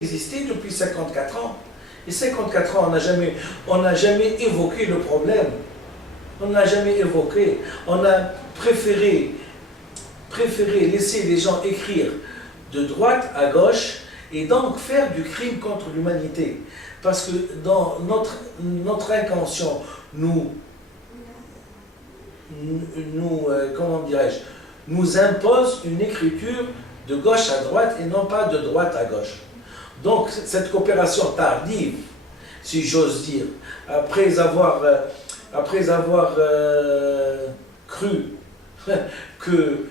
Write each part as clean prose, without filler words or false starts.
existé depuis 54 ans. Et 54 ans, on n'a jamais évoqué le problème. On n'a jamais évoqué. On a préféré laisser les gens écrire de droite à gauche et donc faire du crime contre l'humanité. Parce que dans notre inconscient, comment dirais-je, nous impose une écriture de gauche à droite et non pas de droite à gauche. Donc cette coopération tardive, si j'ose dire, après avoir cru que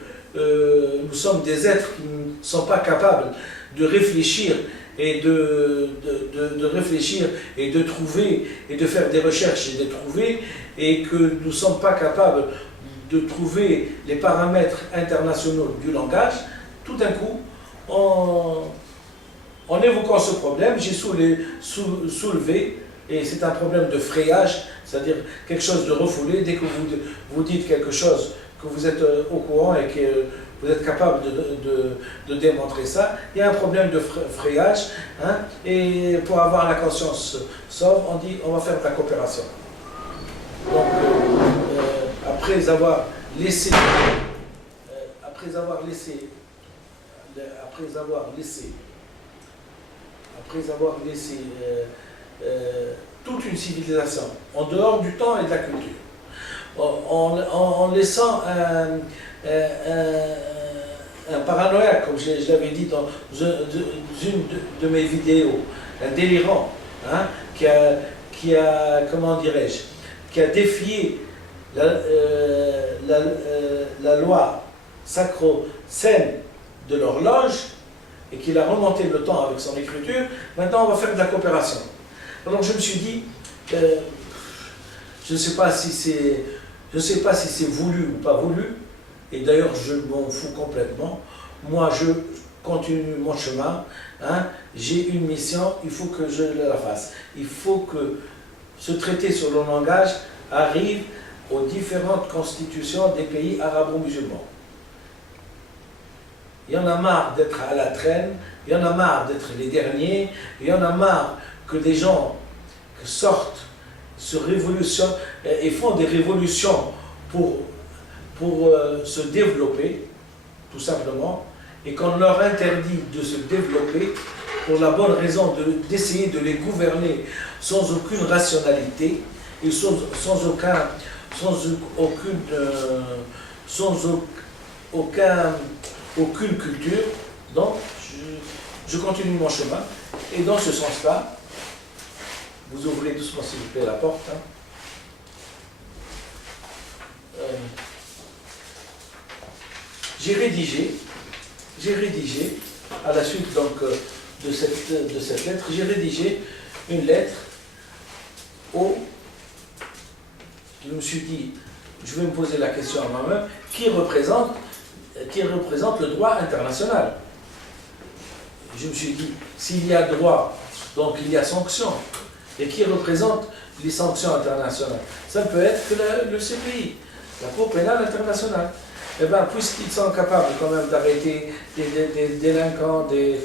nous sommes des êtres qui ne sont pas capables de réfléchir et de réfléchir et de trouver et de faire des recherches et de trouver, et que nous ne sommes pas capables de trouver les paramètres internationaux du langage, tout d'un coup, en évoquant ce problème, j'ai soulevé, et c'est un problème de frayage, c'est-à-dire quelque chose de refoulé. Dès que vous dites quelque chose, que vous êtes au courant et que vous êtes capable de démontrer ça, il y a un problème de frayage, hein, et pour avoir la conscience sobre, on dit on va faire de la coopération. Donc, après avoir laissé toute une civilisation en dehors du temps et de la culture, en laissant un paranoïaque, comme je l'avais dit dans une de mes vidéos, un délirant, hein, qui a comment dirais-je, qui a défié la loi sacro-saine de l'horloge et qu'il a remonté le temps avec son écriture. Maintenant on va faire de la coopération. Alors je me suis dit, je ne sais pas si c'est voulu ou pas voulu, et d'ailleurs je m'en fous complètement. Moi je continue mon chemin, hein, j'ai une mission, il faut que je la fasse. Il faut que ce traité sur le langage arrive aux différentes constitutions des pays arabo-musulmans. Il y en a marre d'être à la traîne, il y en a marre d'être les derniers, il y en a marre que des gens sortent, se révolutionnent et font des révolutions pour se développer, tout simplement, et qu'on leur interdit de se développer pour la bonne raison d'essayer de les gouverner sans aucune rationalité et sans aucune culture. Donc je continue mon chemin, et dans ce sens-là, vous ouvrez doucement s'il vous plaît la porte, hein. J'ai rédigé à la suite donc de cette lettre, j'ai rédigé une lettre je me suis dit, je vais me poser la question à moi-même, qui représente le droit international. Je me suis dit, s'il y a droit, donc il y a sanction. Et qui représente les sanctions internationales? Ça peut être que le CPI, la Cour pénale internationale. Eh bien, puisqu'ils sont capables quand même d'arrêter des délinquants, des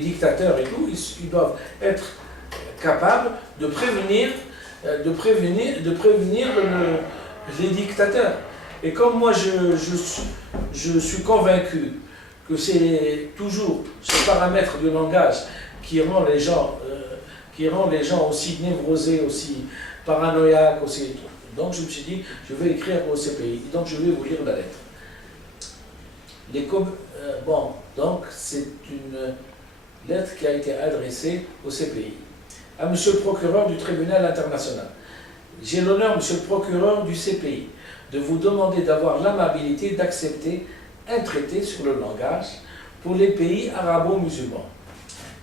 dictateurs et tout, ils doivent être capables de prévenir les dictateurs. Et comme moi je suis convaincu que c'est toujours ce paramètre du langage qui rend les gens aussi névrosés, aussi paranoïaques, aussi. Donc je me suis dit, je vais écrire au CPI. Donc je vais vous lire la lettre. Donc c'est une lettre qui a été adressée au CPI. À Monsieur le procureur du tribunal international. J'ai l'honneur, Monsieur le procureur du CPI, de vous demander d'avoir l'amabilité d'accepter un traité sur le langage pour les pays arabo-musulmans.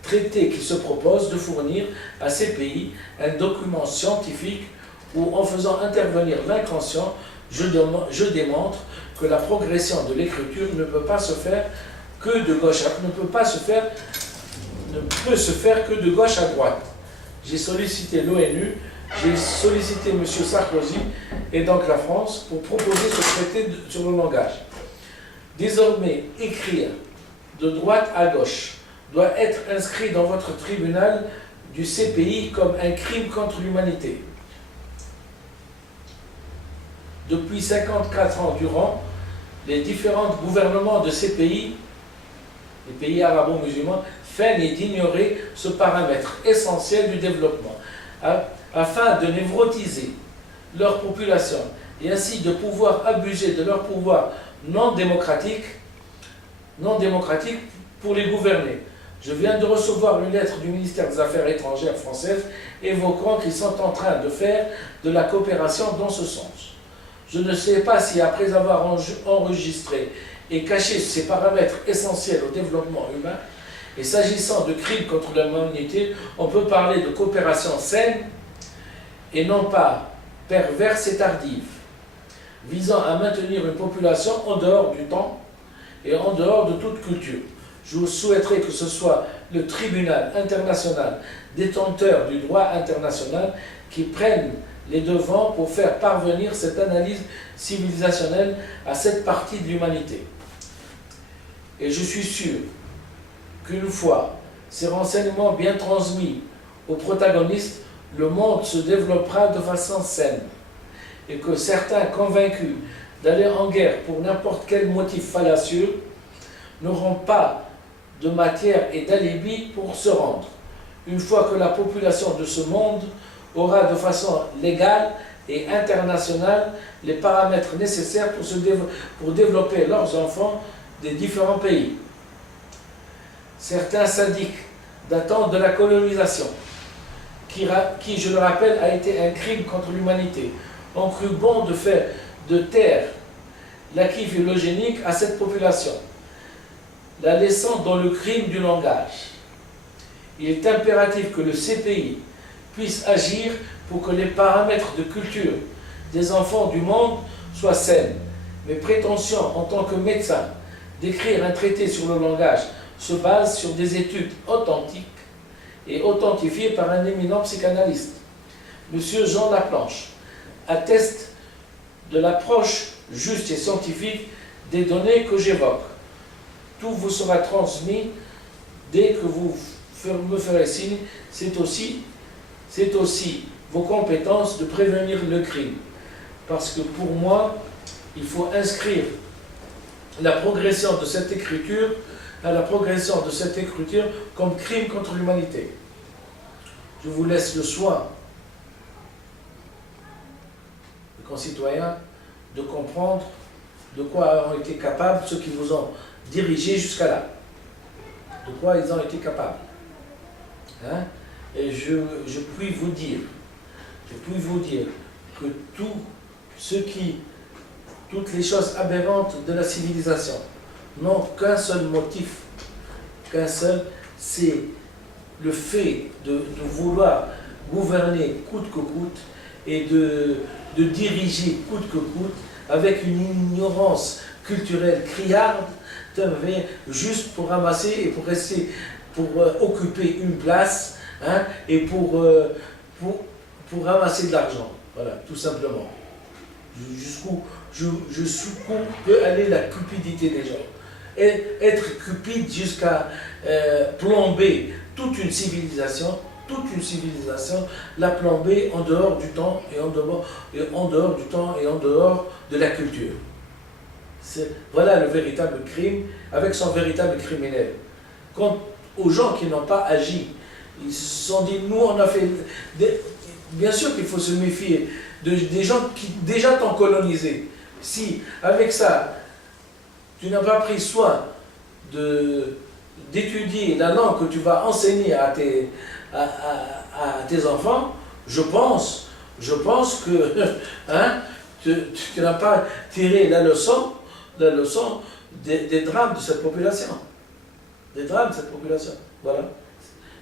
Traité qui se propose de fournir à ces pays un document scientifique où, en faisant intervenir l'inconscient, je démontre que la progression de l'écriture ne peut pas se faire que de gauche à droite, ne peut se faire que de gauche à droite. J'ai sollicité l'ONU, j'ai sollicité M. Sarkozy et donc la France pour proposer ce traité sur le langage. Désormais, écrire de droite à gauche doit être inscrit dans votre tribunal du CPI comme un crime contre l'humanité. Depuis 54 ans durant, les différents gouvernements de ces pays, les pays arabo-musulmans, feignent d'ignorer ce paramètre essentiel du développement, afin de névrotiser leur population et ainsi de pouvoir abuser de leur pouvoir non démocratique pour les gouverner. Je viens de recevoir une lettre du ministère des Affaires étrangères française évoquant qu'ils sont en train de faire de la coopération dans ce sens. Je ne sais pas si après avoir enregistré et caché ces paramètres essentiels au développement humain, et s'agissant de crimes contre l'humanité, on peut parler de coopération saine et non pas perverse et tardive, visant à maintenir une population en dehors du temps et en dehors de toute culture. Je vous souhaiterais que ce soit le tribunal international détenteur du droit international qui prenne les devants pour faire parvenir cette analyse civilisationnelle à cette partie de l'humanité. Et je suis sûr qu'une fois ces renseignements bien transmis aux protagonistes, le monde se développera de façon saine et que certains convaincus d'aller en guerre pour n'importe quel motif fallacieux n'auront pas de matière et d'alibi pour se rendre. Une fois que la population de ce monde aura de façon légale et internationale les paramètres nécessaires pour développer leurs enfants des différents pays. Certains syndics datant de la colonisation, qui, je le rappelle, a été un crime contre l'humanité, ont cru bon de faire de taire l'acquis phylogénique à cette population, la laissant dans le crime du langage. Il est impératif que le CPI puisse agir pour que les paramètres de culture des enfants du monde soient saines. Mes prétentions en tant que médecin d'écrire un traité sur le langage se basent sur des études authentiques et authentifiées par un éminent psychanalyste. Monsieur Jean Laplanche atteste de l'approche juste et scientifique des données que j'évoque. Tout vous sera transmis dès que vous me ferez signe. C'est aussi vos compétences de prévenir le crime. Parce que pour moi, il faut inscrire la progression de cette écriture comme crime contre l'humanité. Je vous laisse le soin, les concitoyens, de comprendre de quoi ont été capables ceux qui vous ont dirigé jusqu'à là. De quoi ils ont été capables. Hein? Et je puis vous dire que toutes les choses aberrantes de la civilisation n'ont qu'un seul motif, c'est le fait de vouloir gouverner coûte que coûte et de diriger coûte que coûte avec une ignorance culturelle criarde, juste pour ramasser et pour rester, pour occuper une place, hein, et pour ramasser de l'argent. Voilà, tout simplement. Jusqu'où peut aller la cupidité des gens. Et être cupide jusqu'à plomber toute une civilisation, la plomber en dehors du temps et en dehors de la culture. Voilà le véritable crime avec son véritable criminel. Quant aux gens qui n'ont pas agi, ils se sont dit, nous on a fait... Bien sûr qu'il faut se méfier des gens qui déjà t'ont colonisé. Si avec ça, tu n'as pas pris soin d'étudier la langue que tu vas enseigner à tes enfants, je pense que hein, tu n'as pas tiré la leçon des drames de cette population. Voilà.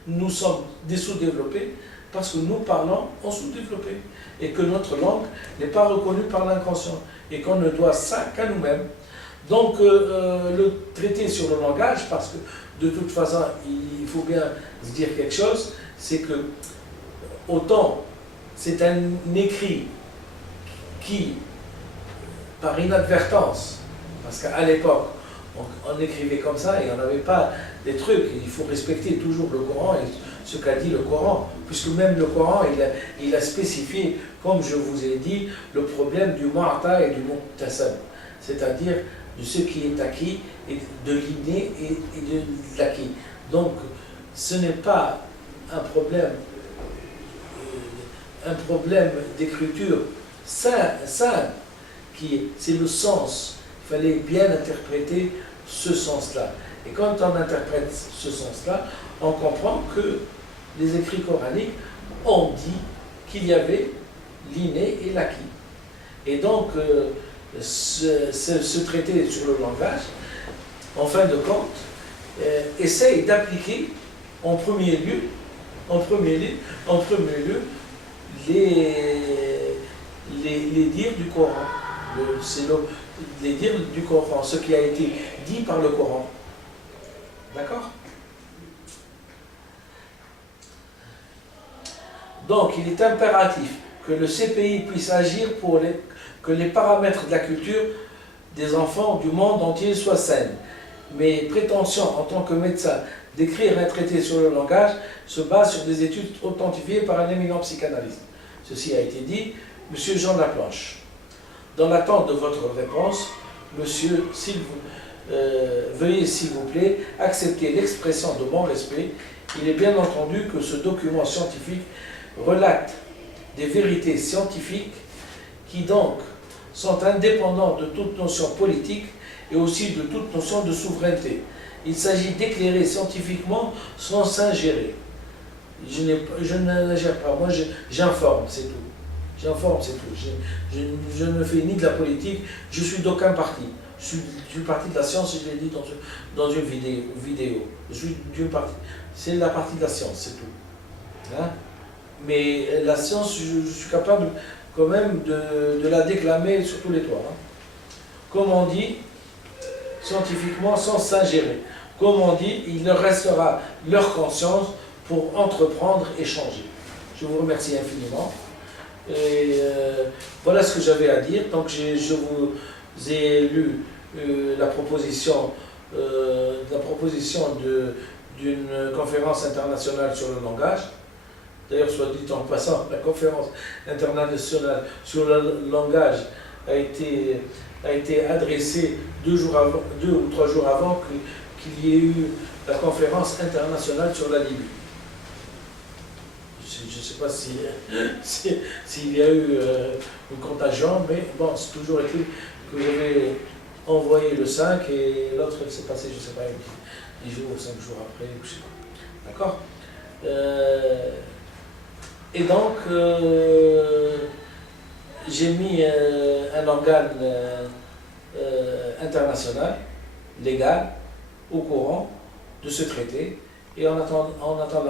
Nous sommes des sous-développés parce que nous parlons en sous-développé et que notre langue n'est pas reconnue par l'inconscient et qu'on ne doit ça qu'à nous-mêmes. Donc le traité sur le langage, parce que de toute façon il faut bien se dire quelque chose, c'est que autant c'est un écrit qui, par inadvertance, parce qu'à l'époque on écrivait comme ça et on n'avait pas des trucs. Il faut respecter toujours le Coran et ce qu'a dit le Coran, puisque même le Coran, il a spécifié, comme je vous ai dit, le problème du mu'ta et du mu'tasab, c'est-à-dire de ce qui est acquis, et de l'inné et de l'acquis. Donc, ce n'est pas un problème d'écriture simple, c'est le sens. Il fallait bien interpréter ce sens-là. Et quand on interprète ce sens-là, on comprend que les écrits coraniques ont dit qu'il y avait l'inné et l'acquis. Et donc, ce traité sur le langage, en fin de compte, essaye d'appliquer en premier lieu les dires du Coran. Les dires du Coran, ce qui a été dit par le Coran. D'accord? Donc, il est impératif que le CPI puisse agir pour que les paramètres de la culture des enfants du monde entier soient saines. Mes prétentions en tant que médecin d'écrire un traité sur le langage se basent sur des études authentifiées par un éminent psychanalyste. Ceci a été dit, M. Jean Laplanche. Dans l'attente de votre réponse, monsieur, veuillez s'il vous plaît accepter l'expression de mon respect. Il est bien entendu que ce document scientifique relate des vérités scientifiques qui donc sont indépendantes de toute notion politique et aussi de toute notion de souveraineté. Il s'agit d'éclairer scientifiquement sans s'ingérer. Je n'ingère pas, moi j'informe, c'est tout. J'informe, c'est tout. Je ne fais ni de la politique, je suis d'aucun parti. Je suis parti de la science, je l'ai dit dans une vidéo. Je suis d'une partie. C'est la partie de la science, c'est tout. Hein? Mais la science, je suis capable quand même de la déclamer sur tous les toits. Hein? Comme on dit, scientifiquement, sans s'ingérer. Comme on dit, il leur restera leur conscience pour entreprendre et changer. Je vous remercie infiniment. Et voilà ce que j'avais à dire. Donc je vous ai lu la proposition d'une conférence internationale sur le langage. D'ailleurs, soit dit en passant, la conférence internationale sur le langage a été adressée 2 ou 3 jours avant qu'il y ait eu la conférence internationale sur la Libye. Je ne sais pas s'il y a eu une contagion, mais bon, c'est toujours écrit que j'avais envoyé le 5 et l'autre s'est passé, je ne sais pas, 10 jours ou 5 jours après, je ne sais pas. D'accord? Et donc, j'ai mis un organe international, légal, au courant de ce traité, et en attendant